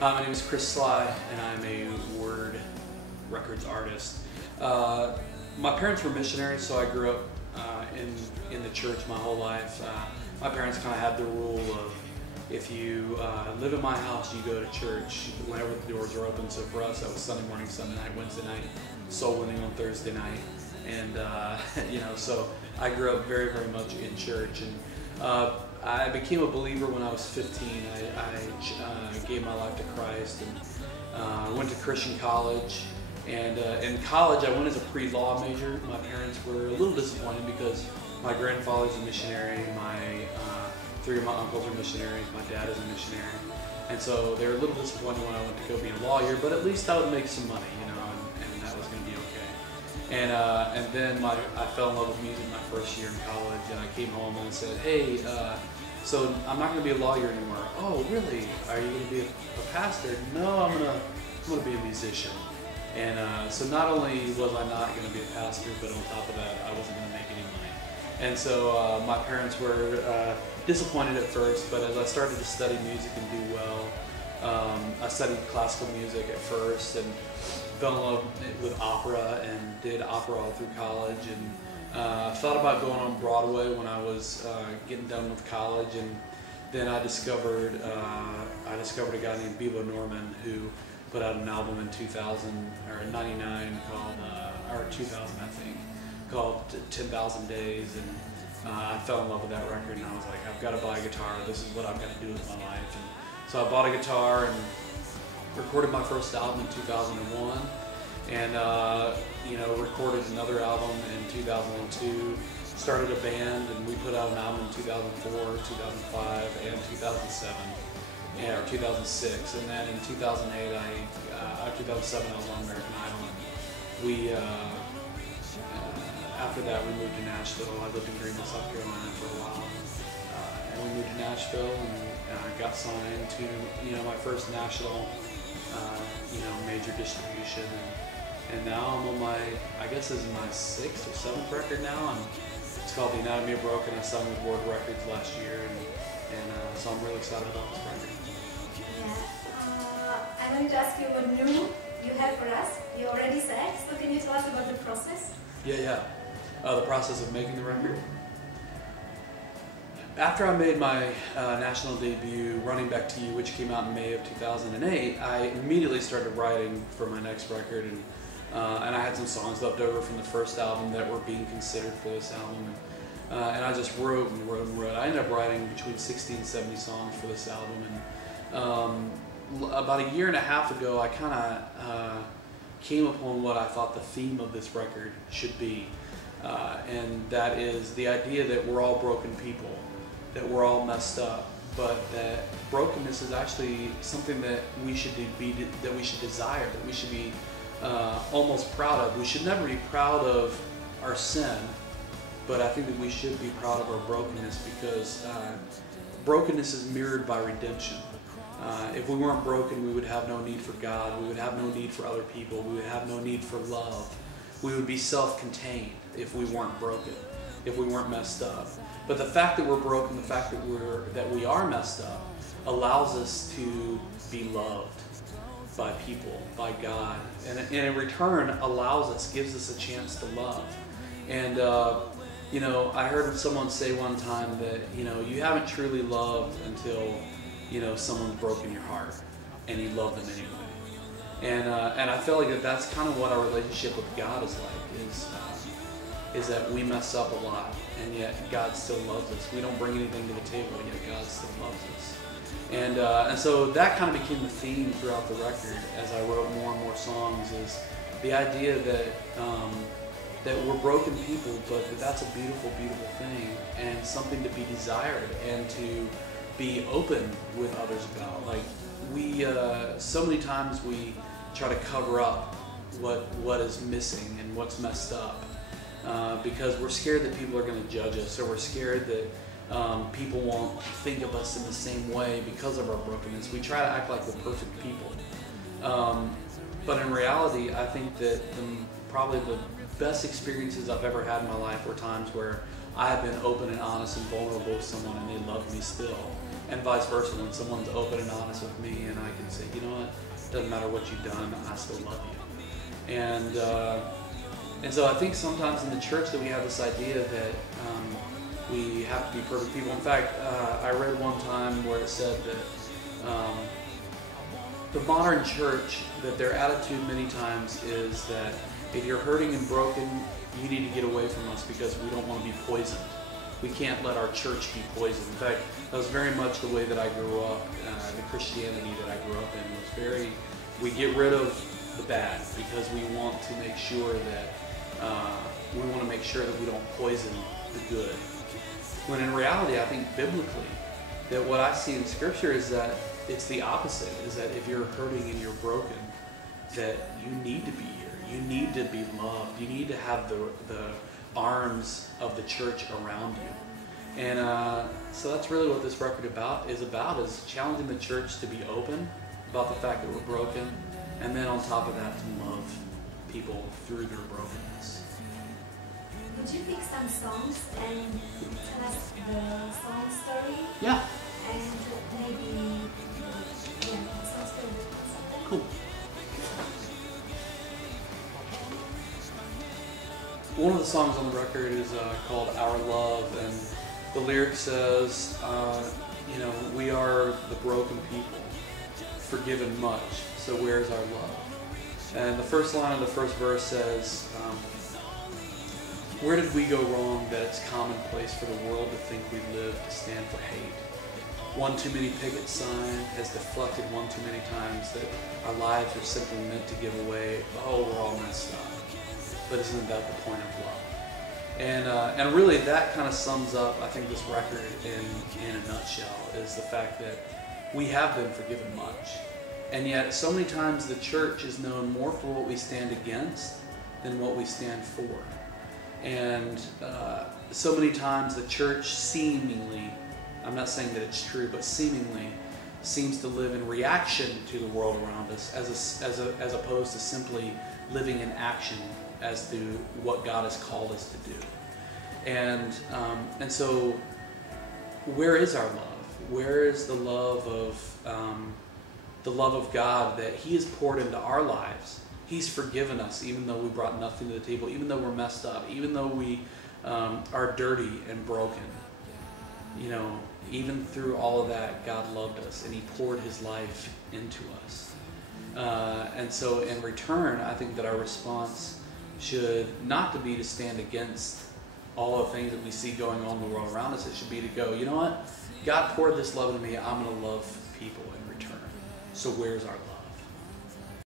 My name is Sligh, and I'm a word records artist. My parents were missionaries, so I grew up in the church my whole life. My parents kind of had the rule of, if you live in my house, you go to church whenever the doors are open. So for us, that was Sunday morning, Sunday night, Wednesday night, soul winning on Thursday night, and so I grew up very, very much in church. And I became a believer when I was 15. I gave my life to Christ, and went to Christian college. And in college, I went as a pre-law major. My parents were a little disappointed because my grandfather's a missionary, three of my uncles are missionaries, my dad is a missionary. And so they were a little disappointed when I went to go be a lawyer, but at least I would make some money, and that was going to be okay. And then I fell in love with music my first year in college, and I came home and said, hey, so I'm not going to be a lawyer anymore. Oh, really? Are you going to be a pastor? No, I'm going to be a musician. And so not only was I not going to be a pastor, but on top of that, I wasn't going to make any money. And so my parents were disappointed at first, but as I started to study music and do well, I studied classical music at first and fell in love with opera and did opera all through college, and thought about going on Broadway when I was getting done with college. And then I discovered a guy named Bebo Norman who put out an album in 2000 or 99 called, or 2000 I think, called 10,000 Days, and I fell in love with that record, and I was like, I've got to buy a guitar. This is what I've got to do with my life. And so I bought a guitar and recorded my first album in 2001, and recorded another album in 2002. Started a band, and we put out an album in 2004, 2005, and 2007. Or 2006, and then in 2008, 2007, I was on American Idol. We, after that, we moved to Nashville. I lived in Greenville, South Carolina for a while, and we moved to Nashville and got signed to, my first national, major distribution. And now I'm on I guess this is my 6th or 7th record now, and it's called The Anatomy of Broken. I signed with Word Records last year, and so I'm really excited about this record. I wanted to ask you what new you have for us. You already said, so can you tell us about the process? Yeah. The process of making the record. After I made my national debut, Running Back to You, which came out in May of 2008, I immediately started writing for my next record, and I had some songs left over from the first album that were being considered for this album. And I just wrote and wrote and wrote. I ended up writing between 60 and 70 songs for this album. And about a year and a half ago, I kind of came upon what I thought the theme of this record should be. And that is the idea that we're all broken people, that we're all messed up, but that brokenness is actually something that we should desire, that we should be almost proud of. We should never be proud of our sin, but I think that we should be proud of our brokenness, because brokenness is mirrored by redemption. If we weren't broken, we would have no need for God. We would have no need for other people. We would have no need for love. We would be self-contained if we weren't broken, if we weren't messed up. But the fact that we're broken, the fact that we are messed up, allows us to be loved by people, by God, and in return gives us a chance to love. And I heard someone say one time that you haven't truly loved until someone's broken your heart and you love them anyway. And I feel like that's kind of what our relationship with God is like, is that we mess up a lot, and yet God still loves us. We don't bring anything to the table, yet God still loves us. And so that kind of became the theme throughout the record as I wrote more and more songs, is the idea that we're broken people, but that's a beautiful, beautiful thing, and something to be desired and to be open with others about. Like, we so many times we try to cover up what is missing and what's messed up, because we're scared that people are going to judge us, or we're scared that people won't think of us in the same way because of our brokenness. We try to act like we're perfect people, but in reality, I think that probably the best experiences I've ever had in my life were times where I've been open and honest and vulnerable with someone and they love me still. And vice versa, when someone's open and honest with me and I can say, you know what, it doesn't matter what you've done, I still love you. And so I think sometimes in the church that we have this idea that we have to be perfect people. In fact, I read one time where it said that the modern church, that their attitude many times is that if you're hurting and broken, you need to get away from us because we don't want to be poisoned. We can't let our church be poisoned. In fact, that was very much the way that I grew up. The Christianity that I grew up in was very, we get rid of the bad because we want to make sure that we don't poison the good. When in reality, I think biblically, that what I see in Scripture is that it's the opposite, is that if you're hurting and you're broken, that you need to be here. You need to be loved. You need to have the arms of the church around you. And so that's really what this record is challenging the church to be open about the fact that we're broken, and then on top of that, to love people through their brokenness. Could you pick some songs and tell us the song story? Yeah. And maybe, the song story with something? Cool. One of the songs on the record is called Our Love, and the lyric says, we are the broken people, forgiven much, so where's our love? And the first line of the first verse says, where did we go wrong that it's commonplace for the world to think we live to stand for hate? One too many picket sign has deflected one too many times that our lives are simply meant to give away, oh, we're all messed up. But isn't that the point of love? And really that kind of sums up, I think, this record in a nutshell, is the fact that we have been forgiven much. And yet so many times the church is known more for what we stand against than what we stand for. And so many times the church seemingly, I'm not saying that it's true, but seemingly seems to live in reaction to the world around us as opposed to simply living in action as to what God has called us to do. And so where is our love? Where is the love of God that He has poured into our lives? He's forgiven us even though we brought nothing to the table, even though we're messed up, even though we are dirty and broken. Even through all of that, God loved us and He poured His life into us. And so in return, I think that our response should not to be to stand against all the things that we see going on in the world around us. It should be to go, you know what? God poured this love into me. I'm going to love people in return. So where's our love?